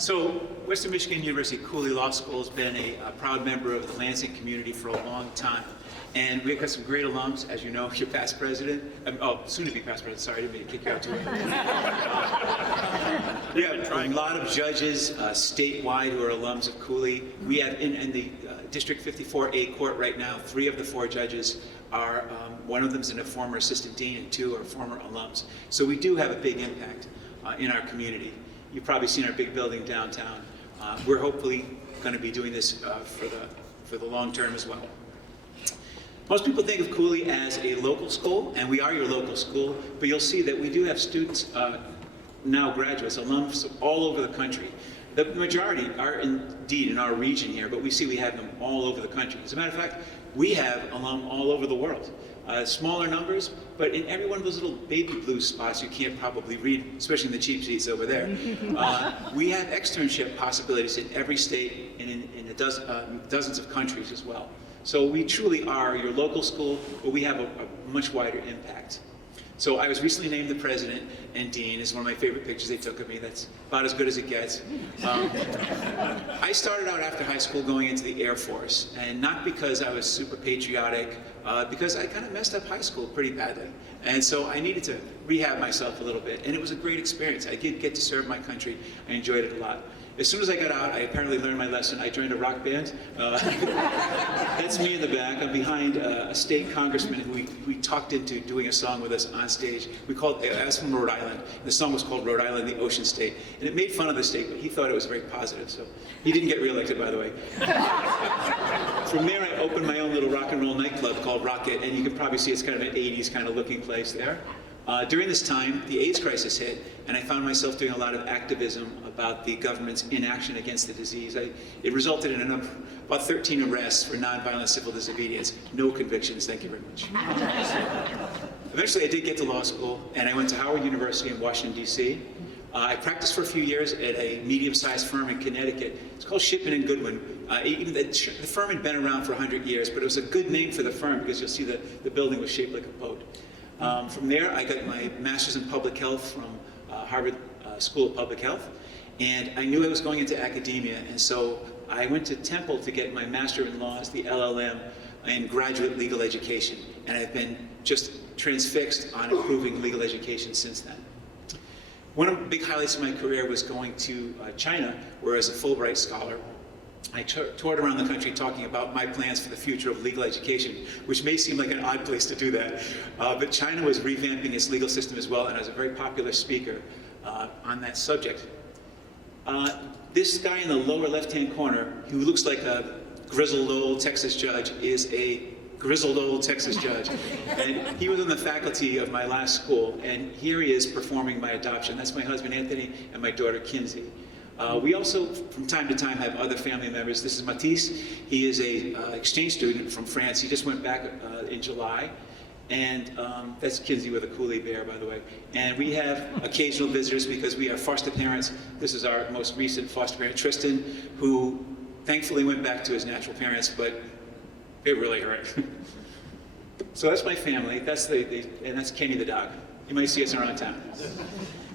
So Western Michigan University Cooley Law School has been a proud member of the Lansing community for a long time. And we've got some great alums, as you know, your past president, soon to be past president, sorry, I didn't mean to kick you out too early. We have a lot of judges statewide who are alums of Cooley. We have in the District 54A court right now, 3 of the 4 judges are, one of them is a former assistant dean and 2 are former alums. So we do have a big impact in our community. You've probably seen our big building downtown. We're hopefully going to be doing this for the long term as well. Most people think of Cooley as a local school, and we are your local school, but you'll see that we do have students, now graduates, alums all over the country. The majority are indeed in our region here, but we see we have them all over the country. As a matter of fact, we have alum all over the world. Smaller numbers, but in every one of those little baby blue spots you can't probably read, especially in the cheap seats over there. We have externship possibilities in every state and in dozens of countries as well. So we truly are your local school, but we have a much wider impact. So I was recently named the president and dean. It's one of my favorite pictures they took of me. That's about as good as it gets. I started out after high school going into the Air Force, and not because I was super patriotic, because I kind of messed up high school pretty badly. And so I needed to rehab myself a little bit, and it was a great experience. I did get to serve my country. I enjoyed it a lot. As soon as I got out, I apparently learned my lesson. I joined a rock band. That's me in the back. I'm behind a state congressman who we talked into doing a song with us on stage. I was from Rhode Island. The song was called Rhode Island, the Ocean State. And it made fun of the state, but he thought it was very positive. So he didn't get reelected, by the way. From there, I opened my own little rock and roll nightclub called Rocket, and you can probably see it's kind of an 80s kind of looking place there. During this time, the AIDS crisis hit, and I found myself doing a lot of activism about the government's inaction against the disease. It resulted in about 13 arrests for nonviolent civil disobedience. No convictions, thank you very much. Eventually, I did get to law school, and I went to Howard University in Washington, D.C. I practiced for a few years at a medium-sized firm in Connecticut. It's called Shipman & Goodwin. Even the firm had been around for 100 years, but it was a good name for the firm because you'll see the building was shaped like a boat. From there, I got my master's in public health from Harvard School of Public Health, and I knew I was going into academia, and so I went to Temple to get my master in laws, the LLM, in graduate legal education, and I've been just transfixed on improving legal education since then. One of the big highlights of my career was going to China, where as a Fulbright scholar, I toured around the country talking about my plans for the future of legal education, which may seem like an odd place to do that. But China was revamping its legal system as well, and I was a very popular speaker on that subject. This guy in the lower left-hand corner, who looks like a grizzled old Texas judge, is a grizzled old Texas judge. And he was on the faculty of my last school, and here he is performing my adoption. That's my husband, Anthony, and my daughter, Kinsey. We also, from time to time, have other family members. This is Matisse. He is an exchange student from France. He just went back in July. And that's Kinsey with a Cooley bear, by the way. And we have occasional visitors because we are foster parents. This is our most recent foster parent, Tristan, who thankfully went back to his natural parents, but it really hurt. So that's my family. That's and that's Kenny the dog. You might see us around town.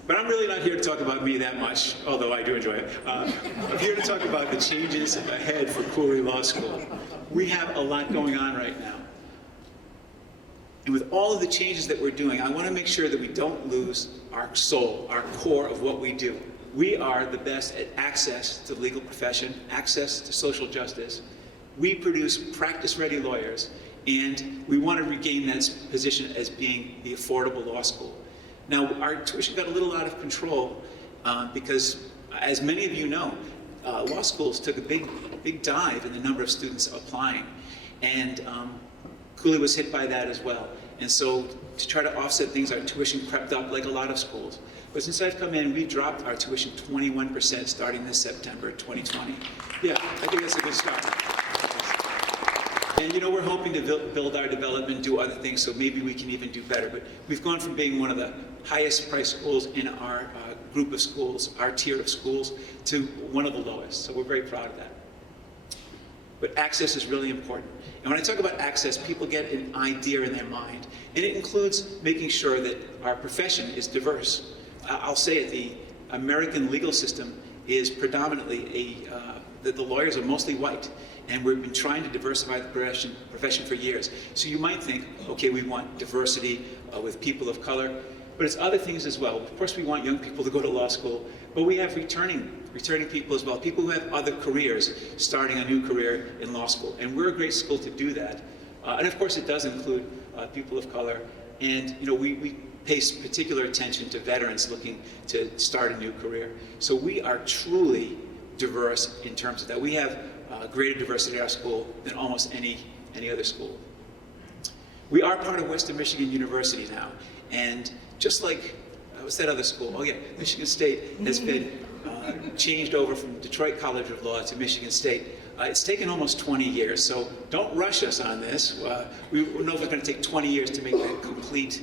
But I'm really not here to talk about me that much, although I do enjoy it. I'm here to talk about the changes ahead for Cooley Law School. We have a lot going on right now. And with all of the changes that we're doing, I want to make sure that we don't lose our soul, our core of what we do. We are the best at access to the legal profession, access to social justice. We produce practice-ready lawyers, and we want to regain that position as being the affordable law school. Now, our tuition got a little out of control because, as many of you know, law schools took a big dive in the number of students applying, and Cooley was hit by that as well. And so, to try to offset things, our tuition crept up like a lot of schools. But since I've come in, we've dropped our tuition 21% starting this September 2020. Yeah, I think that's a good start. And you know, we're hoping to build our development, do other things, so maybe we can even do better. But we've gone from being one of the highest priced schools in our group of schools, our tier of schools, to one of the lowest. So we're very proud of that. But access is really important. And when I talk about access, people get an idea in their mind. And it includes making sure that our profession is diverse. I'll say it, the American legal system is predominantly the lawyers are mostly white, and we've been trying to diversify the profession for years. So you might think, okay, we want diversity with people of color, but it's other things as well. Of course, we want young people to go to law school, but we have returning people as well, people who have other careers, starting a new career in law school. And we're a great school to do that. And of course, it does include people of color. And we pay particular attention to veterans looking to start a new career. So we are truly diverse in terms of that. We have greater diversity at our school than almost any other school. We are part of Western Michigan University now, and just like what's that other school? Oh yeah, Michigan State has been changed over from Detroit College of Law to Michigan State. It's taken almost 20 years, so don't rush us on this. We know it's going to take 20 years to make that complete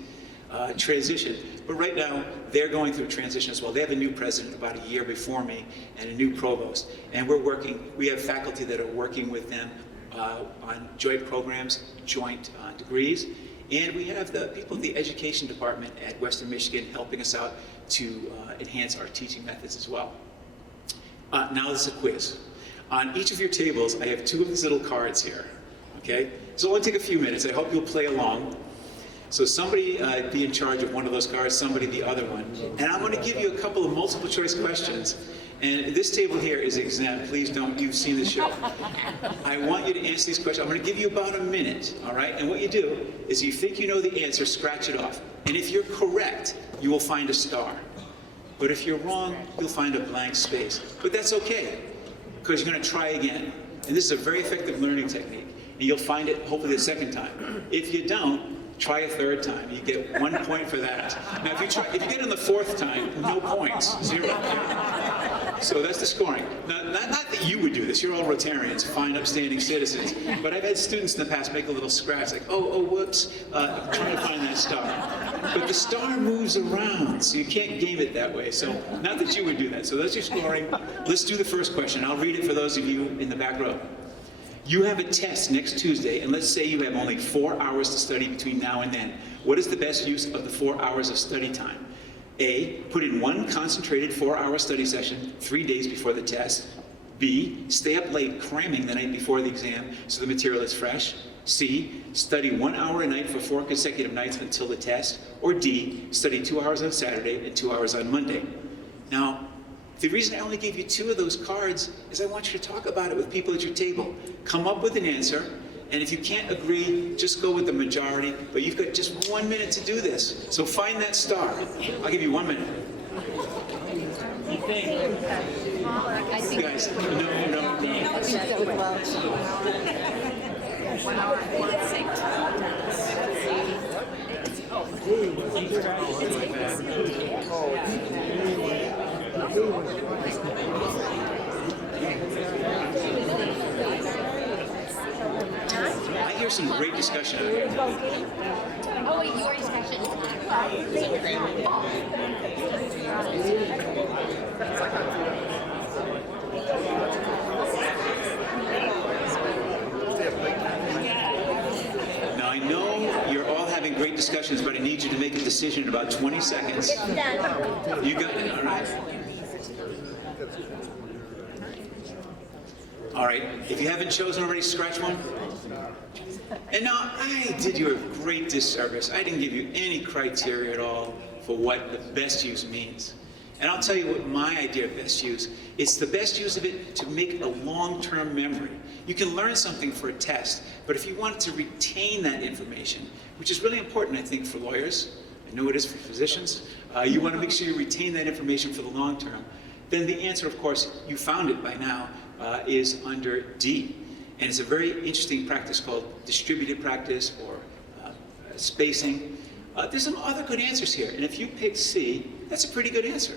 transition. But right now, they're going through a transition as well. They have a new president about a year before me and a new provost. And we have faculty that are working with them on joint programs, joint degrees. And we have the people in the education department at Western Michigan helping us out to enhance our teaching methods as well. Now this is a quiz. On each of your tables, I have 2 of these little cards here, okay? So it'll only take a few minutes. I hope you'll play along. So somebody be in charge of one of those cards, somebody the other one. And I'm going to give you a couple of multiple choice questions. And this table here is exempt. Please don't, you've seen the show. I want you to answer these questions. I'm going to give you about a minute, all right? And what you do is you think you know the answer, scratch it off. And if you're correct, you will find a star. But if you're wrong, you'll find a blank space. But that's okay, because you're going to try again. And this is a very effective learning technique. And you'll find it hopefully the second time. If you don't, try a third time. You get 1 point for that. Now, if you get it on the 4th time, no points, 0. So that's the scoring. Now, not that you would do this. You're all Rotarians, fine, upstanding citizens. But I've had students in the past make a little scratch, like, oh, whoops, I'm trying to find that star. But the star moves around, so you can't game it that way. So not that you would do that. So that's your scoring. Let's do the first question. I'll read it for those of you in the back row. You have a test next Tuesday, and let's say you have only 4 hours to study between now and then. What is the best use of the 4 hours of study time? A, put in 1 concentrated 4-hour study session 3 days before the test. B, stay up late cramming the night before the exam so the material is fresh. C, study 1 hour a night for 4 consecutive nights until the test. Or D, study 2 hours on Saturday and 2 hours on Monday. Now, the reason I only gave you 2 of those cards is I want you to talk about it with people at your table. Come up with an answer, and if you can't agree, just go with the majority, but you've got just 1 minute to do this. So find that star. I'll give you 1 minute. Guys, no. I hear some great discussion out here. Oh, wait, your discussion. Now, I know you're all having great discussions, but I need you to make a decision in about 20 seconds. You got it, all right. All right, if you haven't chosen already, scratch one. And now, I did you a great disservice. I didn't give you any criteria at all for what the best use means. And I'll tell you what my idea of best use, it's the best use of it to make a long-term memory. You can learn something for a test, but if you want to retain that information, which is really important, I think, for lawyers, I know it is for physicians, you want to make sure you retain that information for the long term, then the answer, of course, you found it by now, is under D. And it's a very interesting practice called distributed practice or spacing. There's some other good answers here. And if you pick C, that's a pretty good answer.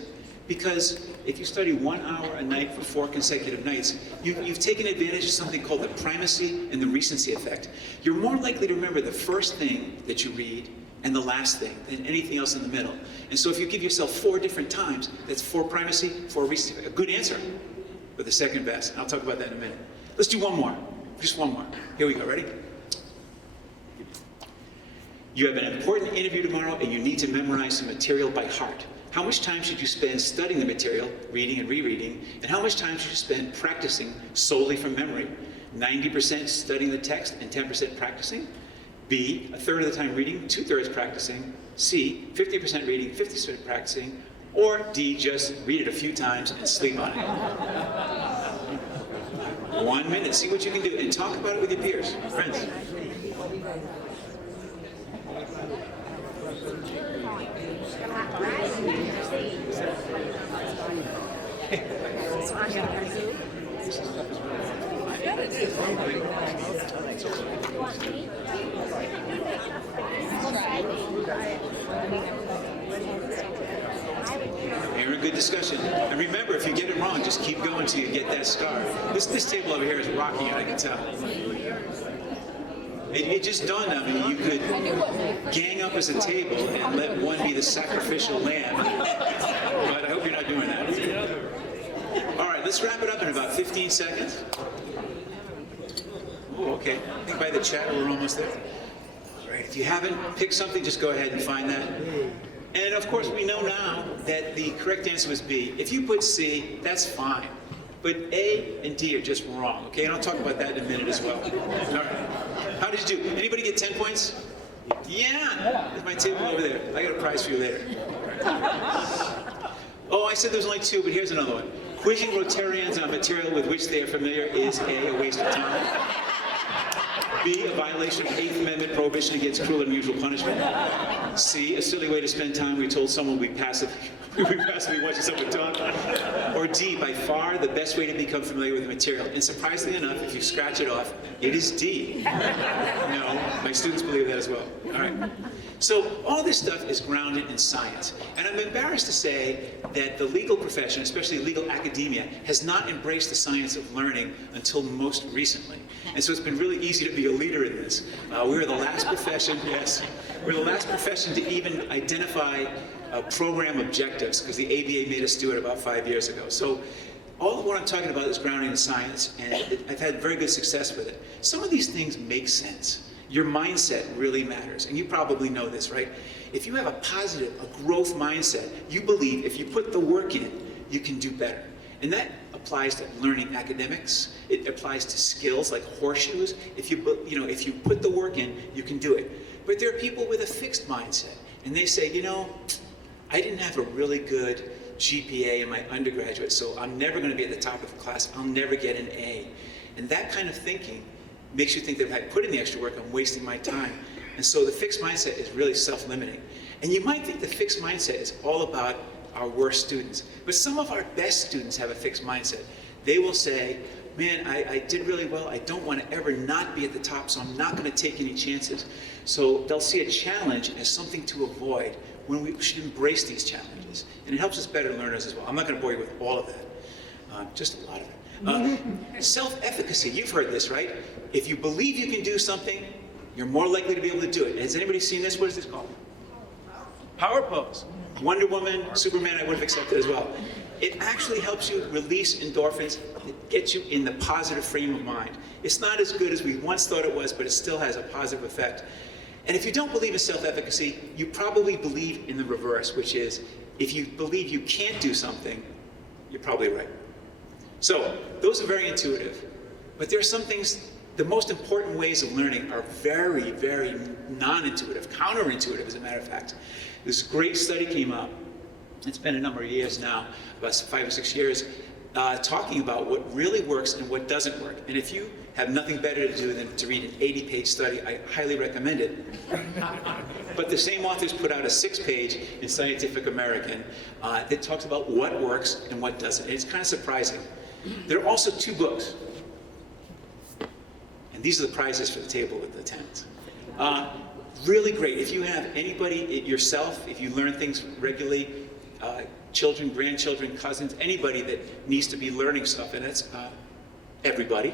Because if you study 1 hour a night for 4 consecutive nights, you've taken advantage of something called the primacy and the recency effect. You're more likely to remember the first thing that you read and the last thing than anything else in the middle. And so if you give yourself 4 different times, that's 4 primacy, 4 recency, a good answer, but the second best. And I'll talk about that in a minute. Let's do one more, just one more. Here we go, ready? You have an important interview tomorrow and you need to memorize some material by heart. How much time should you spend studying the material, reading and rereading? And how much time should you spend practicing solely from memory? 90% studying the text and 10% practicing? B, a third of the time reading, 2/3 practicing? C, 50% reading, 50% practicing? Or D, just read it a few times and sleep on it? 1 minute, see what you can do, and talk about it with your peers, friends. Aaron, good discussion. And remember, if you get it wrong, just keep going until you get that scar. This table over here is rocking it, I can tell. It just dawned on me you could gang up as a table and let one be the sacrificial lamb. But I hope you're not doing that. All right, let's wrap it up in about 15 seconds. Oh, okay. I think by the chat we're almost there. All right, if you haven't picked something, just go ahead and find that. And of course, we know now that the correct answer was B. If you put C, that's fine. But A and D are just wrong, okay? And I'll talk about that in a minute as well. All right. How did you do? Anybody get 10 points? Yeah! There's my table over there. I got a prize for you later. Oh, I said there's only 2, but here's another one. Quizzing Rotarians on material with which they are familiar is A, a waste of time. B, a violation of 8th Amendment prohibition against cruel and unusual punishment. C, a silly way to spend time we told someone we passively watching someone talk. Or D, by far the best way to become familiar with the material. And surprisingly enough, if you scratch it off, it is D. No, my students believe that as well. All right. So all this stuff is grounded in science. And I'm embarrassed to say that the legal profession, especially legal academia, has not embraced the science of learning until most recently. And so it's been really easy to be a leader in this. We were the last profession, yes, we're the last profession to even identify program objectives, because the ABA made us do it about 5 years ago. So all of what I'm talking about is grounded in science, and I've had very good success with it. Some of these things make sense. Your mindset really matters, and you probably know this, right? If you have a positive, a growth mindset, you believe if you put the work in, you can do better. And that applies to learning academics. It applies to skills like horseshoes. If you put the work in, you can do it. But there are people with a fixed mindset, and they say, I didn't have a really good GPA in my undergraduate, so I'm never going to be at the top of the class. I'll never get an A. And that kind of thinking makes you think that if I put in the extra work, I'm wasting my time. And so the fixed mindset is really self-limiting. And you might think the fixed mindset is all about our worst students. But some of our best students have a fixed mindset. They will say, man, I did really well. I don't want to ever not be at the top, so I'm not going to take any chances. So they'll see a challenge as something to avoid when we should embrace these challenges. And it helps us better learners as well. I'm not going to bore you with all of that, just a lot of it. Self-efficacy, you've heard this, right? If you believe you can do something, you're more likely to be able to do it. Has anybody seen this? What is this called? Power pose. Wonder Woman, Superman, I would have accepted as well. It actually helps you release endorphins. It gets you in the positive frame of mind. It's not as good as we once thought it was, but it still has a positive effect. And if you don't believe in self-efficacy, you probably believe in the reverse, which is if you believe you can't do something, you're probably right. So those are very intuitive. But there are some things, the most important ways of learning are very, very non-intuitive, counterintuitive, as a matter of fact. This great study came out, it's been a number of years now, about 5 or 6 years, talking about what really works and what doesn't work. And if you have nothing better to do than to read an 80-page study, I highly recommend it. But the same authors put out a 6-page in Scientific American that talks about what works and what doesn't. And it's kind of surprising. There are also 2 books. And these are the prizes for the table with the attendance. Really great. If you have anybody, yourself, if you learn things regularly, children, grandchildren, cousins, anybody that needs to be learning stuff, and that's everybody.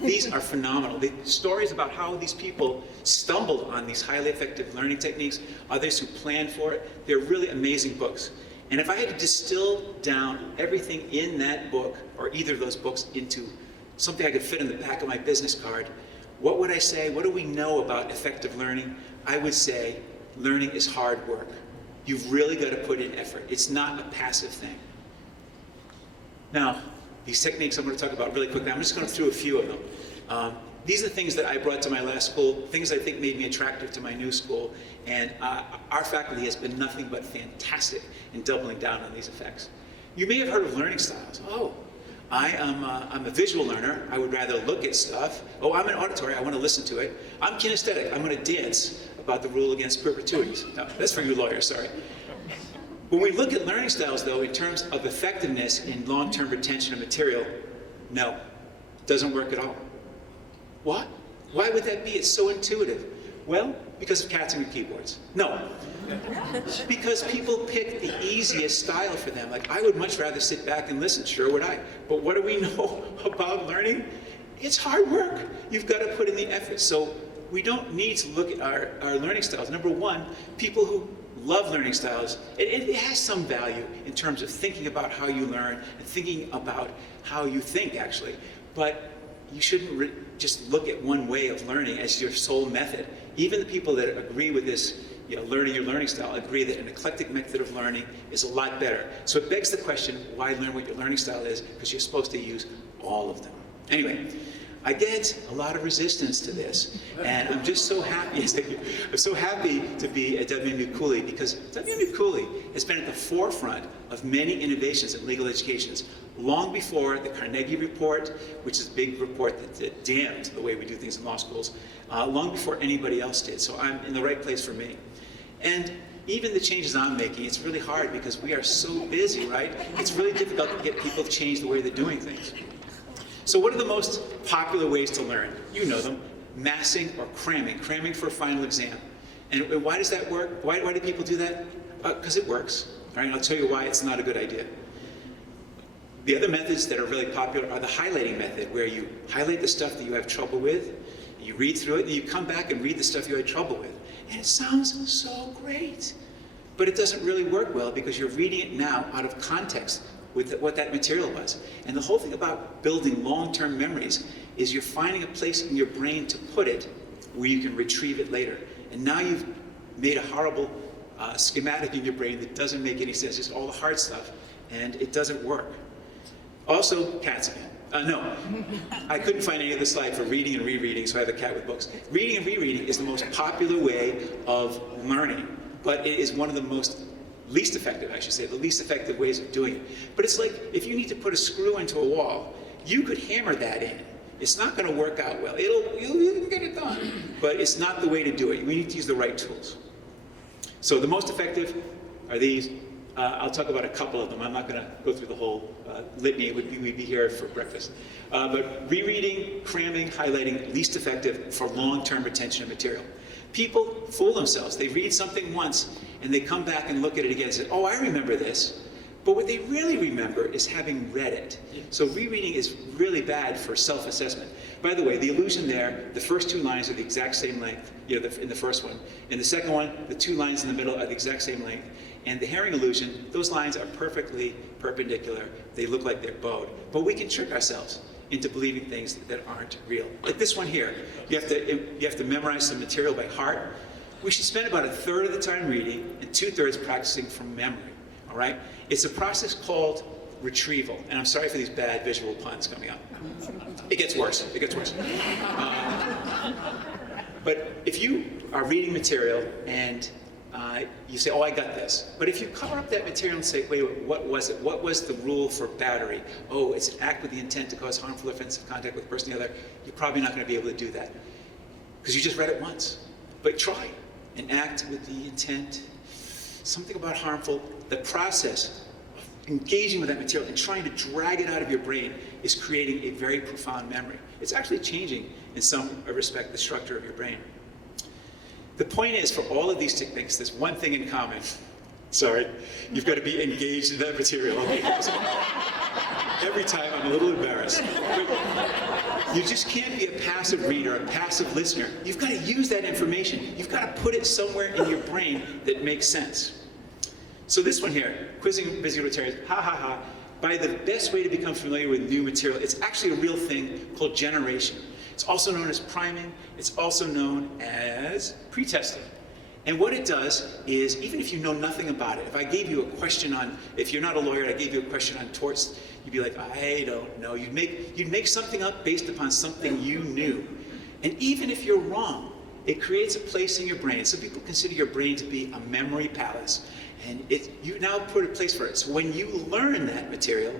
These are phenomenal. The stories about how these people stumbled on these highly effective learning techniques, others who planned for it, they're really amazing books. And if I had to distill down everything in that book, or either of those books, into something I could fit in the back of my business card, what would I say? What do we know about effective learning? I would say learning is hard work. You've really got to put in effort. It's not a passive thing. Now, these techniques I'm going to talk about really quickly. I'm just going through a few of them. These are things that I brought to my last school, things I think made me attractive to my new school, and our faculty has been nothing but fantastic in doubling down on these effects. You may have heard of learning styles. Oh, I'm a visual learner. I would rather look at stuff. Oh, I'm an auditory. I want to listen to it. I'm kinesthetic. I'm going to dance about the rule against perpetuities. No, that's for you lawyers, sorry. When we look at learning styles, though, in terms of effectiveness in long-term retention of material, no, it doesn't work at all. What? Why would that be? It's so intuitive. Well, because of cats and keyboards. No. Because people pick the easiest style for them. Like, I would much rather sit back and listen, sure would I. But what do we know about learning? It's hard work. You've got to put in the effort. So we don't need to look at our learning styles. Number one, people who love learning styles, it has some value in terms of thinking about how you learn and thinking about how you think, actually. But you shouldn't just look at one way of learning as your sole method. Even the people that agree with this, learning your learning style, agree that an eclectic method of learning is a lot better. So it begs the question, why learn what your learning style is? Because you're supposed to use all of them. Anyway, I get a lot of resistance to this, and I'm just so happy. I'm so happy to be at WMU Cooley, because WMU Cooley has been at the forefront of many innovations in legal education, long before the Carnegie Report, which is a big report that damned the way we do things in law schools, long before anybody else did. So I'm in the right place for me. And even the changes I'm making, it's really hard because we are so busy, right? It's really difficult to get people to change the way they're doing things. So what are the most popular ways to learn? You know them: massing or cramming for a final exam. And why does that work? Why do people do that? Because it works. All right, I'll tell you why it's not a good idea. The other methods that are really popular are the highlighting method, where you highlight the stuff that you have trouble with, you read through it, and you come back and read the stuff you had trouble with. And it sounds so great, but it doesn't really work well because you're reading it now out of context with what that material was. And the whole thing about building long-term memories is you're finding a place in your brain to put it where you can retrieve it later. And now you've made a horrible schematic in your brain that doesn't make any sense, just all the hard stuff, and it doesn't work. Also, cats again. No, I couldn't find any of the slide for reading and rereading, so I have a cat with books. Reading and rereading is the most popular way of learning, but it is one of the least effective, I should say, the least effective ways of doing it. But it's like if you need to put a screw into a wall, you could hammer that in. It's not going to work out well. You can get it done, but it's not the way to do it. We need to use the right tools. So the most effective are these. I'll talk about a couple of them. I'm not going to go through the whole litany. We'd be here for breakfast. But rereading, cramming, highlighting, least effective for long-term retention of material. People fool themselves. They read something once, and they come back and look at it again and say, oh, I remember this. But what they really remember is having read it. So rereading is really bad for self-assessment. By the way, the illusion there, the first two lines are the exact same length, in the first one. In the second one, the two lines in the middle are the exact same length. And the herring illusion, those lines are perfectly perpendicular. They look like they're bowed. But we can trick ourselves into believing things that aren't real. Like this one here, you have to memorize some material by heart. We should spend about a third of the time reading and 2/3 practicing from memory, all right? It's a process called retrieval. And I'm sorry for these bad visual puns coming up. It gets worse, it gets worse. But if you are reading material and you say, oh, I got this. But if you cover up that material and say, wait, what was it? What was the rule for battery? Oh, it's an act with the intent to cause harmful or offensive contact with a person or the other. You're probably not going to be able to do that because you just read it once. But try an act with the intent, something about harmful. The process of engaging with that material and trying to drag it out of your brain is creating a very profound memory. It's actually changing, in some respect, the structure of your brain. The point is, for all of these techniques, there's one thing in common. Sorry, you've got to be engaged in that material. Every time I'm a little embarrassed. But you just can't be a passive reader, a passive listener. You've got to use that information. You've got to put it somewhere in your brain that makes sense. So this one here, quizzing busy Rotarians, ha ha ha. By the best way to become familiar with new material, it's actually a real thing called generation. It's also known as priming. It's also known as pre-testing. And what it does is, even if you know nothing about it, if I gave you a question on, if you're not a lawyer, I gave you a question on torts, you'd be like, I don't know. You'd make something up based upon something you knew. And even if you're wrong, it creates a place in your brain. Some people consider your brain to be a memory palace. And you now put a place for it. So when you learn that material,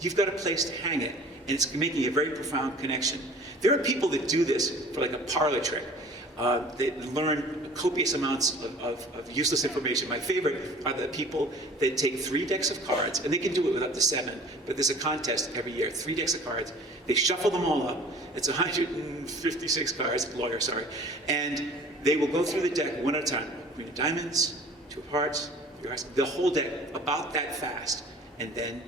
you've got a place to hang it. And it's making a very profound connection. There are people that do this for like a parlor trick. They learn copious amounts of useless information. My favorite are the people that take 3 decks of cards, and they can do it with up to 7, but there's a contest every year, 3 decks of cards. They shuffle them all up. It's 156 cards, lawyer, sorry. And they will go through the deck one at a time. Queen of diamonds, 2 of hearts, 3 of hearts, the whole deck about that fast, and then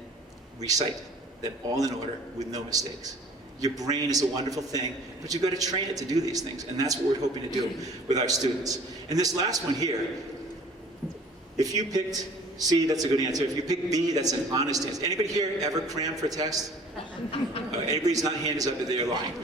recite them all in order with no mistakes. Your brain is a wonderful thing, but you've got to train it to do these things, and that's what we're hoping to do with our students. And this last one here, if you picked C, that's a good answer. If you picked B, that's an honest answer. Anybody here ever cram for a test? Anybody's not hand is up that they're lying.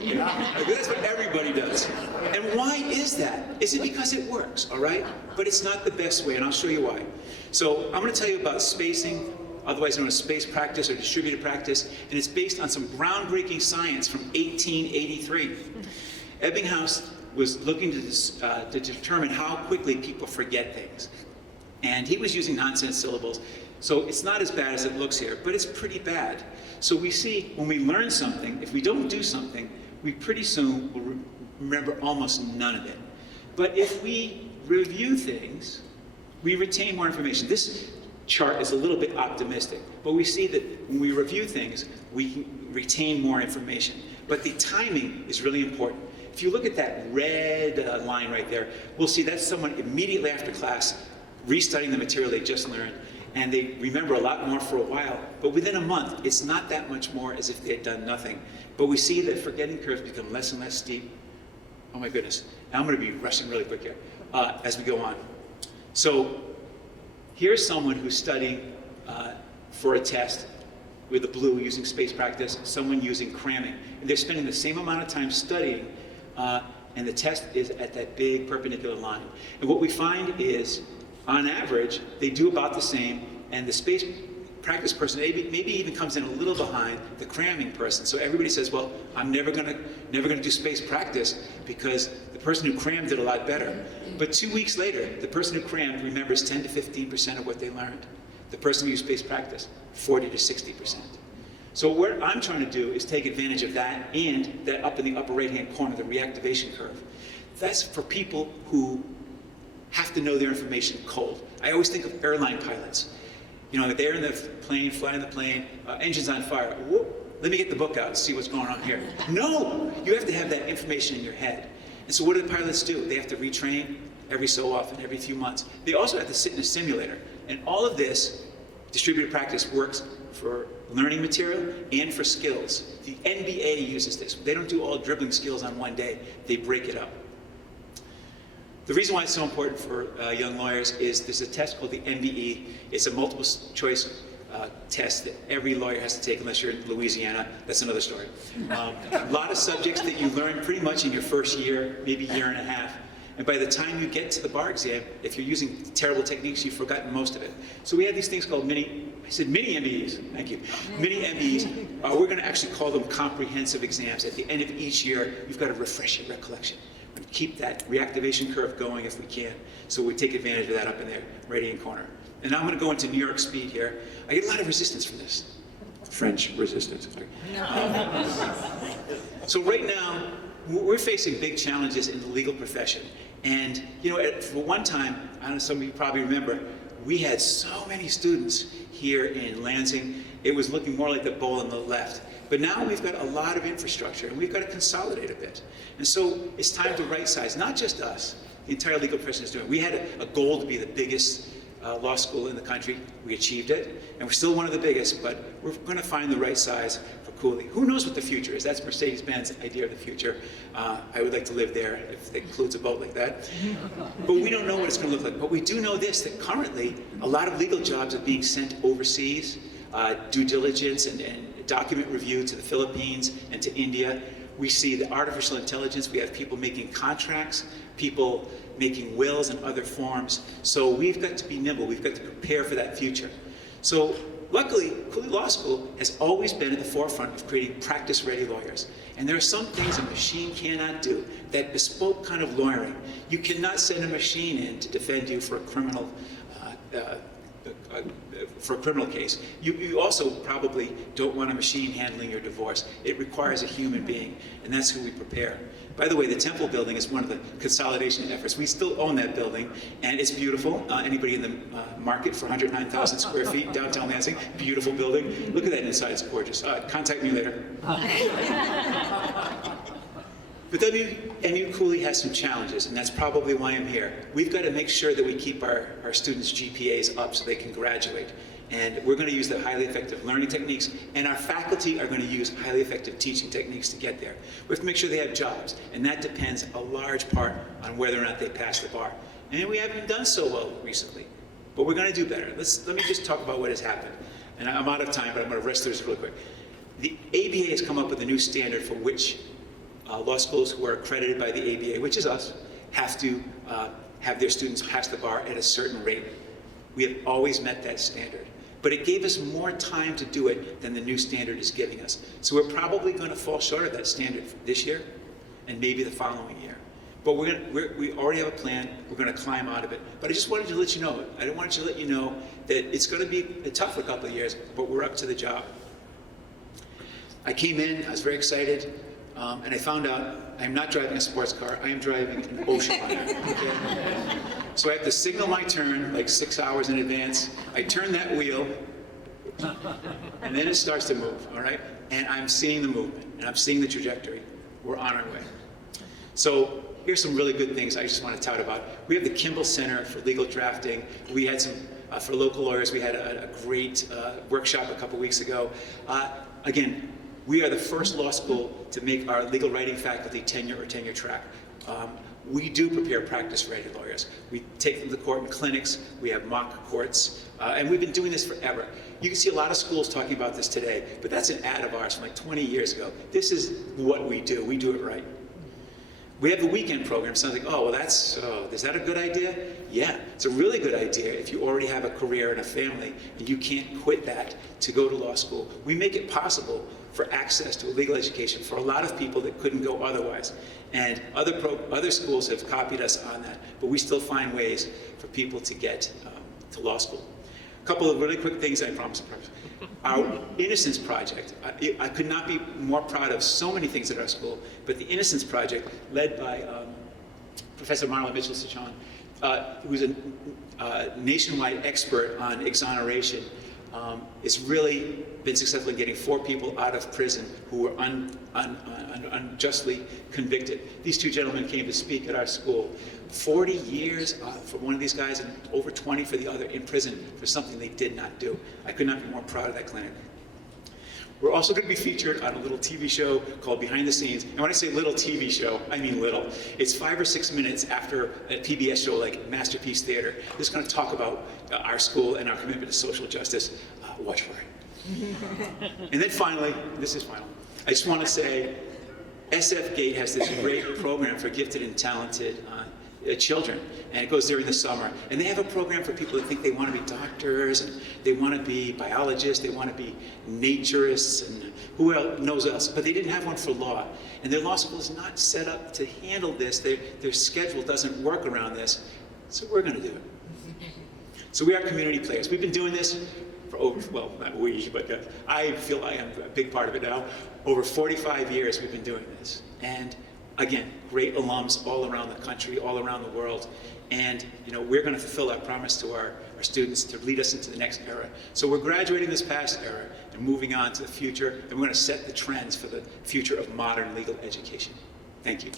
That's what everybody does. And why is that? Is it because it works, all right? But it's not the best way, and I'll show you why. So I'm going to tell you about spacing, otherwise known as space practice or distributed practice, and it's based on some groundbreaking science from 1883. Ebbinghaus was looking to determine how quickly people forget things. And he was using nonsense syllables. So it's not as bad as it looks here, but it's pretty bad. So we see when we learn something, if we don't do something, we pretty soon will remember almost none of it. But if we review things, we retain more information. This chart is a little bit optimistic, but we see that when we review things, we can retain more information. But the timing is really important. If you look at that red line right there, we'll see that's someone immediately after class restudying the material they just learned, and they remember a lot more for a while, but within a month, it's not that much more as if they had done nothing. But we see that forgetting curves become less and less steep. Oh my goodness. Now I'm going to be rushing really quick here as we go on. So here's someone who's studying for a test with the blue using space practice, someone using cramming. And they're spending the same amount of time studying, and the test is at that big perpendicular line. And what we find is, on average, they do about the same, and the space practice person maybe even comes in a little behind the cramming person. So everybody says, well, I'm never gonna do space practice because the person who crammed did a lot better. But 2 weeks later, the person who crammed remembers 10 to 15% of what they learned. The person who used space practice, 40 to 60%. So what I'm trying to do is take advantage of that and that up in the upper right-hand corner, the reactivation curve. That's for people who have to know their information cold. I always think of airline pilots. You know, they're in the plane, flying the plane, engine's on fire. Whoop, let me get the book out and see what's going on here. No, you have to have that information in your head. And so what do the pilots do? They have to retrain every so often, every few months. They also have to sit in a simulator. And all of this, distributed practice, works for learning material and for skills. The NBA uses this. They don't do all dribbling skills on one day. They break it up. The reason why it's so important for young lawyers is there's a test called the MBE. It's a multiple choice test that every lawyer has to take unless you're in Louisiana. That's another story. A lot of subjects that you learn pretty much in your first year, maybe year and a half. And by the time you get to the bar exam, if you're using terrible techniques, you've forgotten most of it. So we have these things called mini MBEs, thank you. Mini MBEs, we're gonna actually call them comprehensive exams. At the end of each year, you've got to refresh your recollection. And keep that reactivation curve going if we can. So we take advantage of that up in there, right-hand corner. And now I'm gonna go into New York speed here. I get a lot of resistance from this. French resistance. So right now, we're facing big challenges in the legal profession. And you know, for one time, I don't know, some of you probably remember, we had so many students here in Lansing, it was looking more like the bowl on the left. But now we've got a lot of infrastructure, and we've got to consolidate a bit. And so it's time to right size, not just us, the entire legal profession is doing. We had a goal to be the biggest law school in the country. We achieved it, and we're still one of the biggest, but we're going to find the right size for Cooley. Who knows what the future is? That's Mercedes-Benz idea of the future. I would like to live there if it includes a boat like that. But we don't know what it's going to look like. But we do know this, that currently a lot of legal jobs are being sent overseas, due diligence and document review to the Philippines and to India. We see the artificial intelligence. We have people making contracts, people making wills and other forms. So we've got to be nimble. We've got to prepare for that future. So luckily, Cooley Law School has always been at the forefront of creating practice-ready lawyers. And there are some things a machine cannot do, that bespoke kind of lawyering. You cannot send a machine in to defend you for a criminal case. You also probably don't want a machine handling your divorce. It requires a human being, and that's who we prepare. By the way, the Temple building is one of the consolidation efforts. We still own that building, and it's beautiful. Anybody in the market for 109,000 square feet, downtown Lansing, beautiful building. Look at that inside, it's gorgeous. Contact me later. But WMU Cooley has some challenges, and that's probably why I'm here. We've got to make sure that we keep our students' GPAs up so they can graduate. And we're going to use the highly effective learning techniques, and our faculty are going to use highly effective teaching techniques to get there. We have to make sure they have jobs, and that depends a large part on whether or not they pass the bar. And we haven't done so well recently, but we're going to do better. Let me just talk about what has happened. And I'm out of time, but I'm going to rest through this real quick. The ABA has come up with a new standard for which law schools who are accredited by the ABA, which is us, have to have their students pass the bar at a certain rate. We have always met that standard. But it gave us more time to do it than the new standard is giving us. So we're probably going to fall short of that standard this year and maybe the following year. But we already have a plan. We're going to climb out of it. But I just wanted to let you know, I wanted to let you know that it's going to be tough for a couple of years, but we're up to the job. I came in, I was very excited, and I found out I'm not driving a sports car, I am driving an ocean liner. Okay? So I have to signal my turn like 6 hours in advance. I turn that wheel, and then it starts to move, all right? And I'm seeing the movement, and I'm seeing the trajectory. We're on our way. So here's some really good things I just want to tout about. We have the Kimball Center for Legal Drafting. We had some, for local lawyers, we had a great workshop a couple weeks ago. Again, we are the first law school to make our legal writing faculty tenure or tenure track. We do prepare practice-ready lawyers. We take them to court in clinics, we have mock courts, and we've been doing this forever. You can see a lot of schools talking about this today, but that's an ad of ours from like 20 years ago. This is what we do it right. We have the weekend program. Sounds like, oh, well, is that a good idea? Yeah, it's a really good idea if you already have a career and a family and you can't quit that to go to law school. We make it possible for access to a legal education for a lot of people that couldn't go otherwise. And other schools have copied us on that, but we still find ways for people to get to law school. A couple of really quick things I promise. Our Innocence Project, I could not be more proud of so many things at our school, but the Innocence Project, led by Professor Marla Mitchell-Sachon, who's a nationwide expert on exoneration, has really been successful in getting 4 people out of prison who were unjustly convicted. These 2 gentlemen came to speak at our school. 40 years for one of these guys and over 20 for the other in prison for something they did not do. I could not be more proud of that clinic. We're also going to be featured on a little TV show called Behind the Scenes. And when I say little TV show, I mean little. It's 5 or 6 minutes after a PBS show like Masterpiece Theater. It's going to talk about our school and our commitment to social justice. Watch for it. And then finally, this is final, I just want to say SF Gate has this great program for gifted and talented children, and it goes during the summer. And they have a program for people that think they want to be doctors, and they want to be biologists, they want to be naturists, and who else knows else. But they didn't have one for law. And their law school is not set up to handle this. Their schedule doesn't work around this. So we're going to do it. So we are community players. We've been doing this for over, well, not we, but I feel I am a big part of it now. Over 45 years we've been doing this. And again, great alums all around the country, all around the world. And we're going to fulfill our promise to our students to lead us into the next era. So we're graduating this past era and moving on to the future, and we're going to set the trends for the future of modern legal education. Thank you.